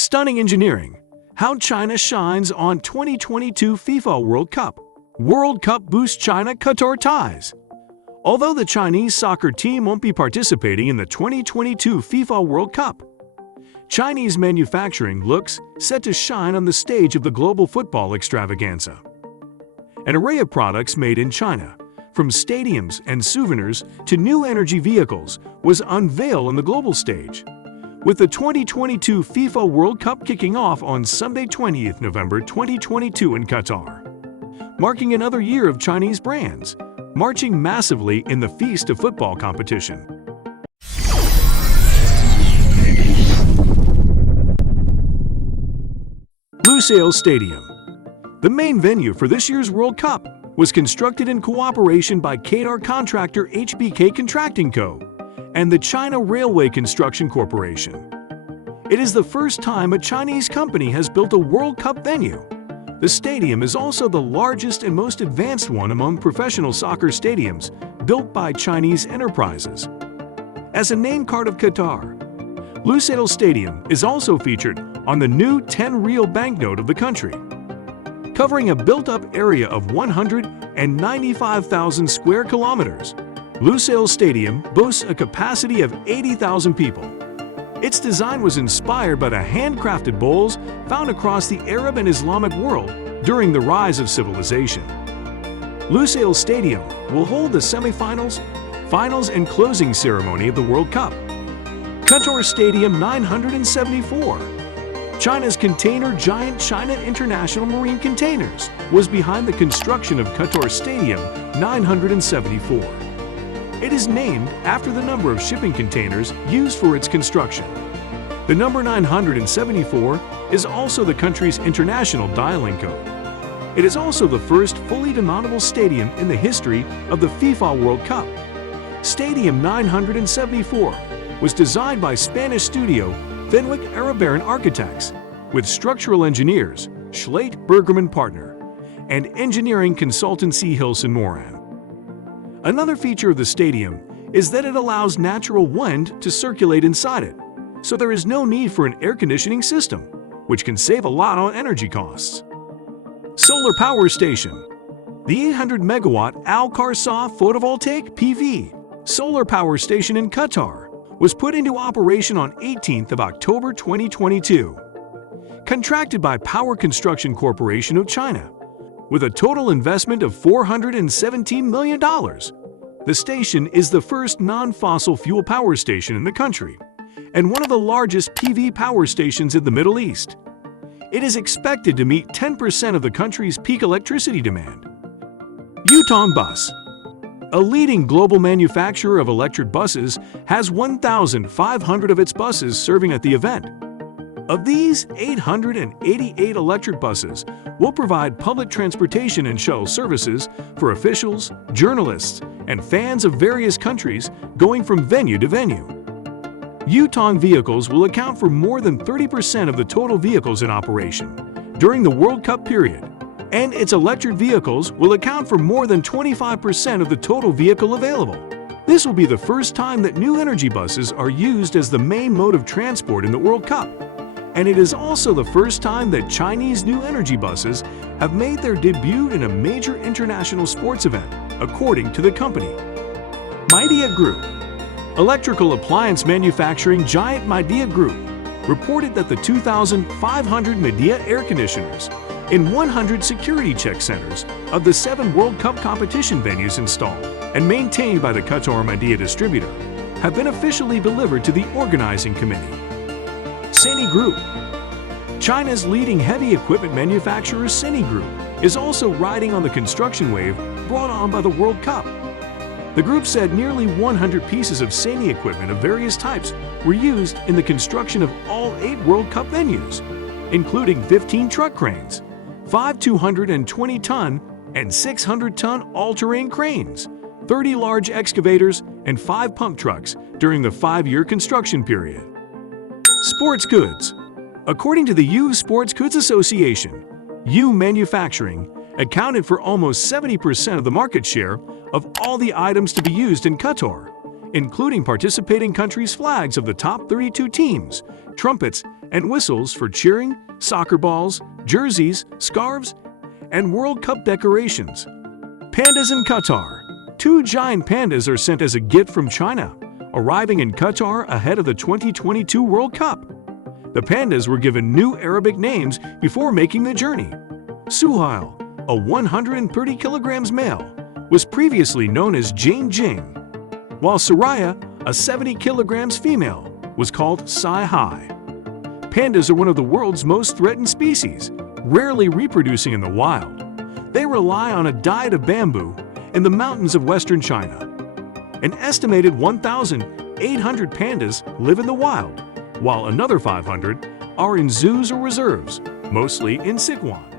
Stunning engineering. How China shines on 2022 FIFA World Cup. World Cup boosts China-Qatar ties. Although the Chinese soccer team won't be participating in the 2022 FIFA World Cup, Chinese manufacturing looks set to shine on the stage of the global football extravaganza. An array of products made in China, from stadiums and souvenirs to new energy vehicles, was unveiled on the global stage, with the 2022 FIFA World Cup kicking off on Sunday, 20th November 2022 in Qatar, marking another year of Chinese brands marching massively in the Feast of Football competition. Lusail Stadium. The main venue for this year's World Cup was constructed in cooperation by Qatar contractor HBK Contracting Co. and the China Railway Construction Corporation. It is the first time a Chinese company has built a World Cup venue. The stadium is also the largest and most advanced one among professional soccer stadiums built by Chinese enterprises. As a name card of Qatar, Lusail Stadium is also featured on the new 10 real banknote of the country. Covering a built-up area of 195,000 square kilometers, Lusail Stadium boasts a capacity of 80,000 people. Its design was inspired by the handcrafted bowls found across the Arab and Islamic world during the rise of civilization. Lusail Stadium will hold the semi-finals, finals and closing ceremony of the World Cup. Qatar Stadium 974. China's container giant China International Marine Containers was behind the construction of Qatar Stadium 974. It is named after the number of shipping containers used for its construction. The number 974 is also the country's international dialing code. It is also the first fully demountable stadium in the history of the FIFA World Cup. Stadium 974 was designed by Spanish studio Fenwick Arabaran Architects, with structural engineers Schleit Bergerman Partner and engineering consultancy Hilson Moran. Another feature of the stadium is that it allows natural wind to circulate inside it, so there is no need for an air conditioning system, which can save a lot on energy costs. Solar Power Station. The 800-megawatt Al Kharsaah photovoltaic PV solar power station in Qatar was put into operation on 18th of October 2022. Contracted by Power Construction Corporation of China, with a total investment of $417 million. The station is the first non-fossil fuel power station in the country and one of the largest PV power stations in the Middle East. It is expected to meet 10% of the country's peak electricity demand. Yutong Bus. A leading global manufacturer of electric buses has 1,500 of its buses serving at the event. Of these, 888 electric buses will provide public transportation and shuttle services for officials, journalists, and fans of various countries going from venue to venue. Yutong vehicles will account for more than 30% of the total vehicles in operation during the World Cup period, and its electric vehicles will account for more than 25% of the total vehicle available. This will be the first time that new energy buses are used as the main mode of transport in the World Cup, and it is also the first time that Chinese new energy buses have made their debut in a major international sports event, according to the company. Midea Group. Electrical appliance manufacturing giant Midea Group reported that the 2,500 Midea air conditioners in 100 security check centers of the 7 World Cup competition venues installed and maintained by the Qatar Midea distributor have been officially delivered to the organizing committee. SANY Group. China's leading heavy equipment manufacturer SANY Group is also riding on the construction wave brought on by the World Cup. The group said nearly 100 pieces of SANY equipment of various types were used in the construction of all 8 World Cup venues, including 15 truck cranes, 5 220-ton and 600-ton all-terrain cranes, 30 large excavators, and 5 pump trucks during the 5-year construction period. Sports goods. According to the U Sports Goods Association, U Manufacturing accounted for almost 70% of the market share of all the items to be used in Qatar, including participating countries' flags of the top 32 teams, trumpets and whistles for cheering, soccer balls, jerseys, scarves, and World Cup decorations. Pandas in Qatar. 2 giant pandas are sent as a gift from China, arriving in Qatar ahead of the 2022 World Cup. The pandas were given new Arabic names before making the journey. Lusail, a 130 kilograms male, was previously known as Jing Jing, while Soraya, a 70 kilograms female, was called Sai Hai. Pandas are one of the world's most threatened species, rarely reproducing in the wild. They rely on a diet of bamboo in the mountains of western China. An estimated 1,800 pandas live in the wild, while another 500 are in zoos or reserves, mostly in Sichuan.